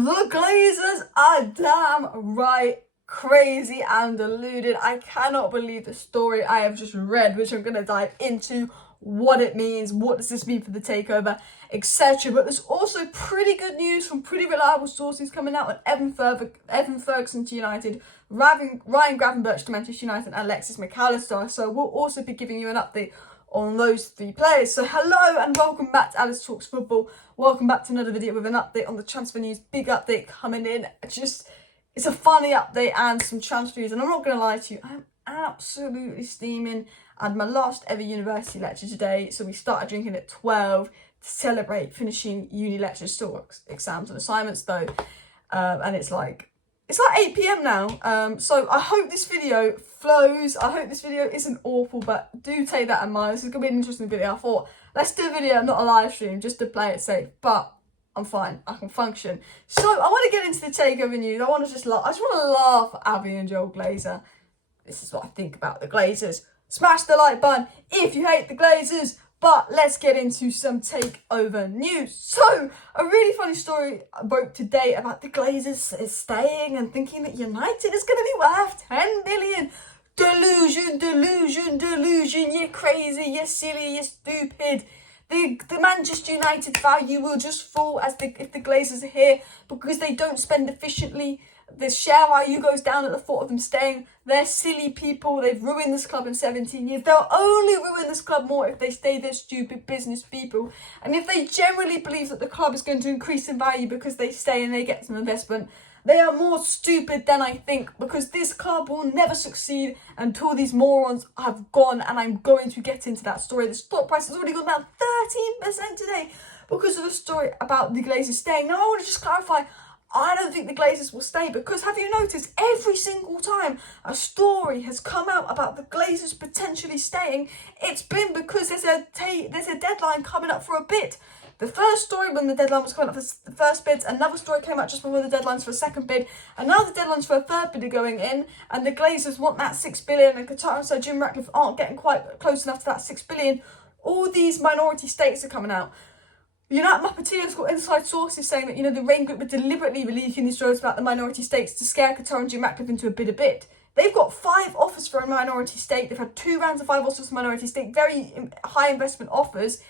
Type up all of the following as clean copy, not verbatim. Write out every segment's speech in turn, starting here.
The Glazers are damn right crazy and deluded. I cannot believe the story I have just read, which I'm going to dive into, what it means, what does this mean for the takeover, etc. But there's also pretty good news from pretty reliable sources coming out on Evan Ferguson to United, Ryan Gravenberch to Manchester United, and Alexis Mac Allister. So we'll also be giving you an update on those three players. So hello and welcome back to Alice Talks Football. Welcome back to another video with an update on the transfer news. Big update coming in. It's a funny update and some transfer news. And I'm not going to lie to you, I'm absolutely steaming. I had my last ever university lecture today. So we started drinking at 12 to celebrate finishing uni lectures, still exams and assignments though. And it's like 8 p.m. now, so I hope this video flows. I hope this video isn't awful, but do take that in mind. This is going to be an interesting video. I thought, let's do a video, not a live stream, just to play it safe, but I'm fine. I can function. So I want to get into the takeover news. I want to just laugh. I just want to laugh at Abby and Joel Glazer. This is what I think about the Glazers. Smash the like button if you hate the Glazers. But let's get into some takeover news. So, a really funny story I broke today about the Glazers staying and thinking that United is going to be worth 10 billion. Delusion. You're crazy, you're silly, you're stupid. The Manchester United value will just fall if the Glazers are here because they don't spend efficiently. The share value goes down at the thought of them staying. They're silly people. They've ruined this club in 17 years. They'll only ruin this club more if they stay. They're stupid business people. And if they generally believe that the club is going to increase in value because they stay and they get some investment, they are more stupid than I think, because this club will never succeed until these morons have gone, and I'm going to get into that story. The stock price has already gone down 13% today because of the story about the Glazers staying. Now, I want to just clarify, I don't think the Glazers will stay, because have you noticed every single time a story has come out about the Glazers potentially staying, it's been because there's a deadline coming up for a bid. The first story when the deadline was coming up for the first bids, another story came out just before the deadlines for a second bid, and now the deadlines for a third bid are going in, and the Glazers want that 6 billion, and Qatar and Sir Jim Ratcliffe aren't getting quite close enough to that 6 billion. All these minority stakes are coming out. United Muppeteer's got inside sources saying that, the Rain Group are deliberately releasing these stories about the minority stakes to scare Qatar and Jim Ratcliffe into a bid. They've got 5 offers for a minority stake. They've had 2 rounds of 5 offers for minority stake, very high investment offers,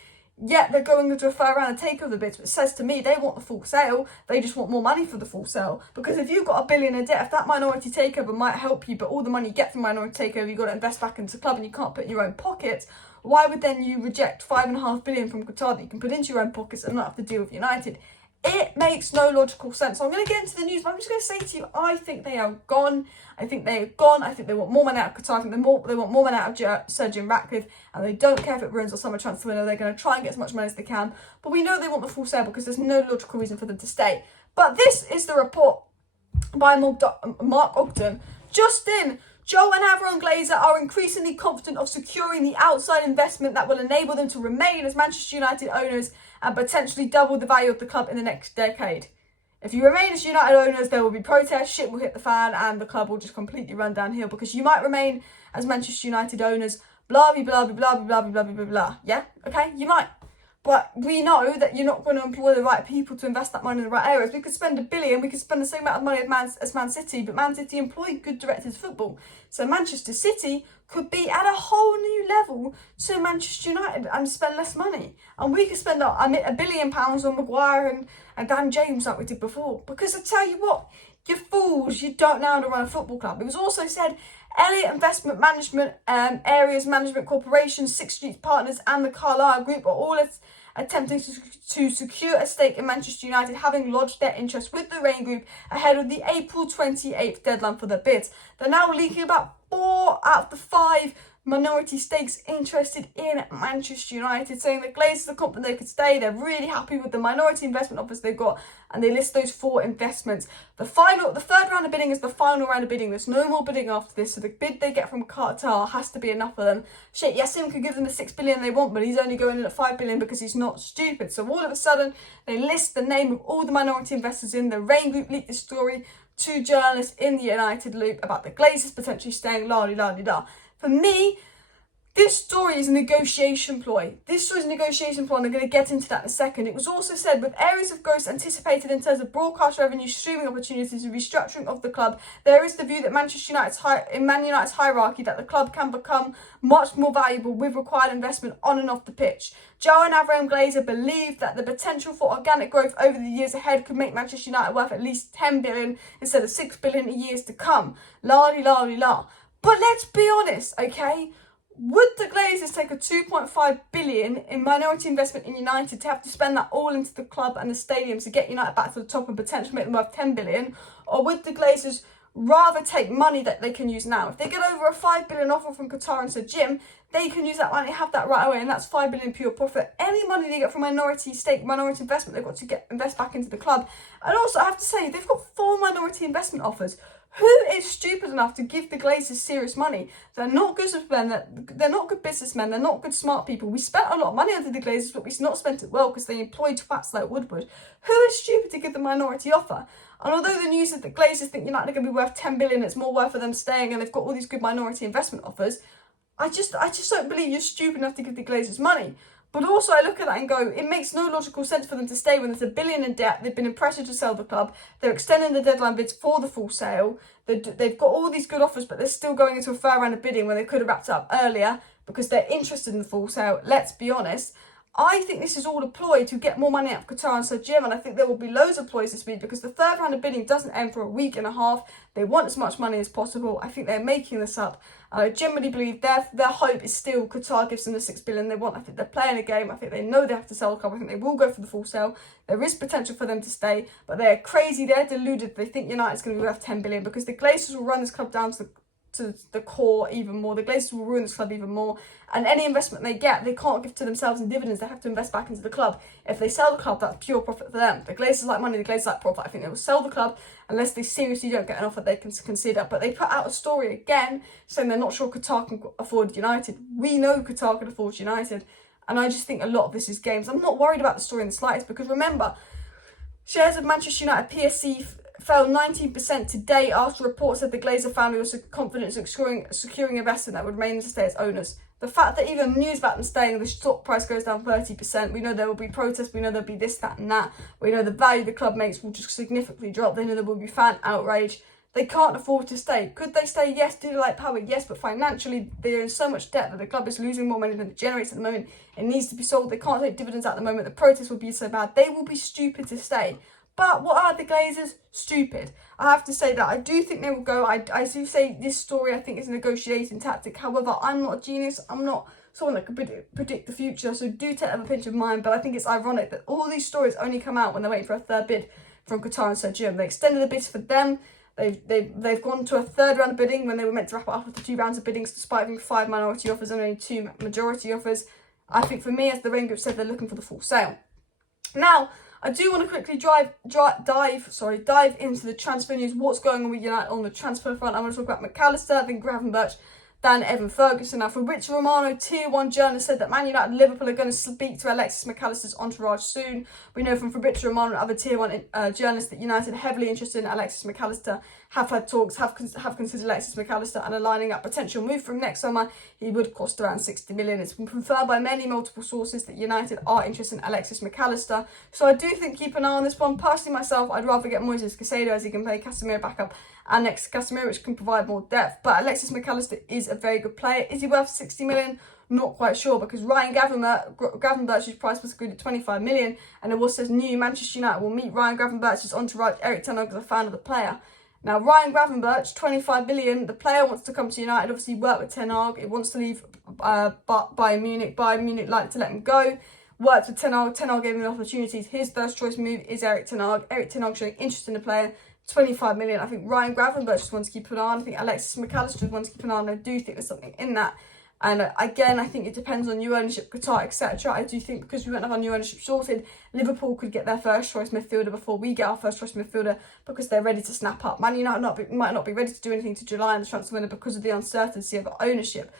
yet they're going to a third round of takeover bids, which says to me they want the full sale. They just want more money for the full sale. Because if you've got $1 billion in debt, if that minority takeover might help you, but all the money you get from minority takeover, you've got to invest back into the club and you can't put in your own pockets, why would then you reject $5.5 billion from Qatar that you can put into your own pockets and not have to deal with United? It makes no logical sense. So I'm going to get into the news, but I'm just going to say to you, I think they are gone. I think they want more money out of Qatar. I think they want more money out of Sir Jim Ratcliffe, and they don't care if it ruins the summer transfer window. They're going to try and get as much money as they can. But we know they want the full sale because there's no logical reason for them to stay. But this is the report by Mark Ogden. Just in, Joe and Avron Glazer are increasingly confident of securing the outside investment that will enable them to remain as Manchester United owners and potentially double the value of the club in the next decade. If you remain as United owners, there will be protests, shit will hit the fan, and the club will just completely run downhill, because you might remain as Manchester United owners, blah, blah, blah, blah, blah, blah, blah, blah, blah. Yeah? Okay? You might. But we know that you're not going to employ the right people to invest that money in the right areas. We could spend $1 billion, we could spend the same amount of money as Man City, but Man City employ good directors of football. So Manchester City could be at a whole new level to Manchester United and spend less money. And we could spend £1 billion on Maguire and Dan James like we did before. Because I tell you what, you fools, you don't know how to run a football club. It was also said Elliott Investment Management, Areas Management Corporation, Sixth Street Partners and the Carlyle Group are all attempting to secure a stake in Manchester United, having lodged their interest with the Rain Group ahead of the April 28th deadline for their bids. They're now leaking about 4 out of the 5 minority stakes interested in Manchester United, saying that Glazers are confident they could stay. They're really happy with the minority investment offers they've got, and they list those 4 investments. The third round of bidding is the final round of bidding. There's no more bidding after this, so the bid they get from Qatar has to be enough for them. Shit, Yassim could give them the 6 billion they want, but he's only going in at 5 billion because he's not stupid. So all of a sudden, they list the name of all the minority investors in. The Rain Group leaked this story to journalists in the United Loop about the Glazers potentially staying, la-di-la-di-da. For me, This story is a negotiation ploy. This story is a negotiation ploy, and I'm going to get into that in a second. It was also said, with areas of growth anticipated in terms of broadcast revenue, streaming opportunities, and restructuring of the club, there is the view that Man United's hierarchy that the club can become much more valuable with required investment on and off the pitch. Joe and Abraham Glazer believe that the potential for organic growth over the years ahead could make Manchester United worth at least 10 billion instead of 6 billion in years to come. La-di-la-di-la. But let's be honest, okay? Would the Glazers take a 2.5 billion in minority investment in United to have to spend that all into the club and the stadium to get United back to the top and potentially make them worth 10 billion? Or would the Glazers rather take money that they can use now? If they get over a 5 billion offer from Qatar and Sir Jim, they can use that money, have that right away, and that's 5 billion pure profit. Any money they get from minority investment, they've got to invest back into the club. And also, I have to say, they've got 4 minority investment offers. Who is stupid enough to give the Glazers serious money? They're not good businessmen. They're not good businessmen. They're not good smart people. We spent a lot of money under the Glazers, but we've not spent it well because they employed twats like Woodward. Who is stupid to give the minority offer? And although the news is that Glazers think United are going to be worth 10 billion, it's more worth for them staying, and they've got all these good minority investment offers. I just don't believe you're stupid enough to give the Glazers money. But also I look at that and go, it makes no logical sense for them to stay when there's $1 billion in debt. They've been in pressure to sell the club. They're extending the deadline bids for the full sale. They've got all these good offers, but they're still going into a fair round of bidding when they could have wrapped it up earlier because they're interested in the full sale. Let's be honest. I think this is all a ploy to get more money out of Qatar and Sir Jim, and I think there will be loads of ploys this week because the third round of bidding doesn't end for a week and a half. They want as much money as possible. I think they're making this up. I generally believe their hope is still Qatar gives them the 6 billion they want. I think they're playing a game. I think they know they have to sell the club. I think they will go for the full sale. There is potential for them to stay, but they're crazy. They're deluded. They think United's going to be worth 10 billion because the Glazers will run this club down to the core even more. The Glazers will ruin this club even more, and any investment they get, they can't give to themselves in dividends. They have to invest back into the club. If they sell the club, that's pure profit for them. The Glazers like money, the Glazers like profit. I think they will sell the club unless they seriously don't get an offer they can consider. But they put out a story again saying they're not sure Qatar can afford United. We know Qatar can afford United, and I just think a lot of this is games. I'm not worried about the story in the slightest because remember, shares of Manchester United PSC fell 19% today after reports said the Glazer family was confident in securing investment that would remain to stay as owners. The fact that even news about them staying, the stock price goes down 30%. We know there will be protests. We know there'll be this, that and that. We know the value the club makes will just significantly drop. They know there will be fan outrage. They can't afford to stay. Could they stay? Yes. Do they like power? Yes. But financially, they're in so much debt that the club is losing more money than it generates at the moment. It needs to be sold. They can't take dividends at the moment. The protests will be so bad. They will be stupid to stay. But what are the Glazers? Stupid. I have to say that. I do think they will go. I do say this story, I think, is a negotiating tactic. However, I'm not a genius. I'm not someone that can predict the future. So do take that with a pinch of mind. But I think it's ironic that all these stories only come out when they're waiting for a third bid from Qatar and Sir Jim. They extended the bids for them. They've gone to a third round of bidding when they were meant to wrap it up after 2 rounds of biddings, despite having 5 minority offers and only 2 majority offers. I think for me, as the Rain Group said, they're looking for the full sale. Now, I do want to quickly dive into the transfer news. What's going on with United on the transfer front? I want to talk about Mac Allister, then Gravenberch, then Evan Ferguson. Now, Fabrizio Romano, Tier 1 journalist, said that Man United and Liverpool are going to speak to Alexis Mac Allister's entourage soon. We know from Fabrizio Romano and other Tier 1 journalists that United are heavily interested in Alexis Mac Allister, have had talks, have considered Alexis Mac Allister and are lining up potential move from next summer. He would cost around 60 million. It's been confirmed by multiple sources that United are interested in Alexis Mac Allister. So I do think keep an eye on this one. Personally, myself, I'd rather get Moises Caicedo as he can play Casemiro back up and next to Casemiro, which can provide more depth. But Alexis Mac Allister is a very good player. Is he worth 60 million? Not quite sure, because Ryan Gravenberch's price was agreed at 25 million, and it was says new Manchester United will meet Ryan Gravenberch's entourage. Erik Ten Hag is a fan of the player. Now, Ryan Gravenberch, 25 million. The player wants to come to United. Obviously, worked with Ten Hag. It wants to leave Bayern Munich. Bayern Munich like to let him go. Worked with Ten Hag. Ten Hag gave him the opportunities. His first choice move is Erik Ten Hag. Erik Ten Hag showing interest in the player. 25 million. I think Ryan Gravenberch is one to keep an eye on. I think Alexis Mac Allister is one to keep an eye on. I do think there's something in that. And again, I think it depends on new ownership, Qatar, etc. I do think because we won't have our new ownership sorted, Liverpool could get their first choice midfielder before we get our first choice midfielder because they're ready to snap up. Man United might not be ready to do anything to July in the transfer window because of the uncertainty of ownership.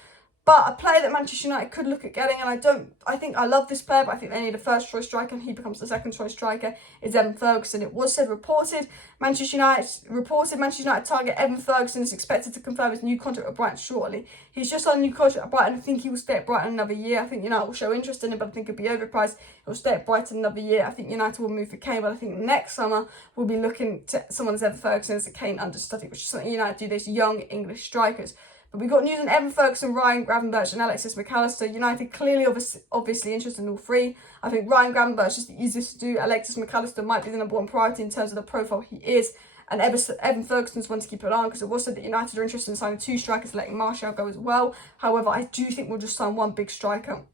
But a player that Manchester United could look at getting, and I love this player, but I think they need a first choice striker and he becomes the second choice striker, is Evan Ferguson. It was reported Manchester United target Evan Ferguson is expected to confirm his new contract with Brighton shortly. He's just on a new contract at Brighton. I think he will stay at Brighton another year. I think United will show interest in him, but I think he'll be overpriced. He'll stay at Brighton another year. I think United will move for Kane, but I think next summer we'll be looking to someone as Evan Ferguson as a Kane understudy, which is something United do, these young English strikers. But we got news on Evan Ferguson, Ryan Gravenberch and Mac Allister. United clearly obviously interested in all three. I think Ryan Gravenberch is the easiest to do. Mac Allister might be the number one priority in terms of the profile he is. And Evan Ferguson's one to keep an eye on, because it was said that United are interested in signing 2 strikers, letting Martial go as well. However, I do think we'll just sign 1 big striker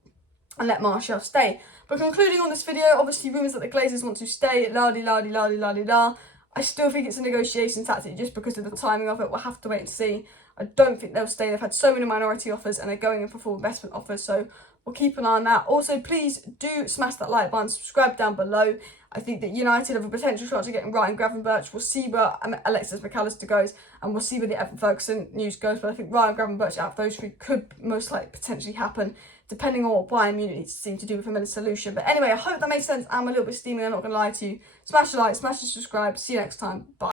and let Martial stay. But concluding on this video, obviously rumours that the Glazers want to stay, la-di-la-di-la-di-la-di-la. I still think it's a negotiation tactic just because of the timing of it. We'll have to wait and see. I don't think they'll stay. They've had so many minority offers and they're going in for full investment offers. So we'll keep an eye on that. Also, please do smash that like button, subscribe down below. I think that United have a potential chance of getting Ryan Gravenberch. We'll see where Mac Allister goes and we'll see where the Evan Ferguson news goes. But I think Ryan Gravenberch out of those 3 could most likely potentially happen, depending on what Bayern Munich seem to do with him in a solution. But anyway, I hope that made sense. I'm a little bit steamy, I'm not going to lie to you. Smash the like, smash the subscribe. See you next time. Bye.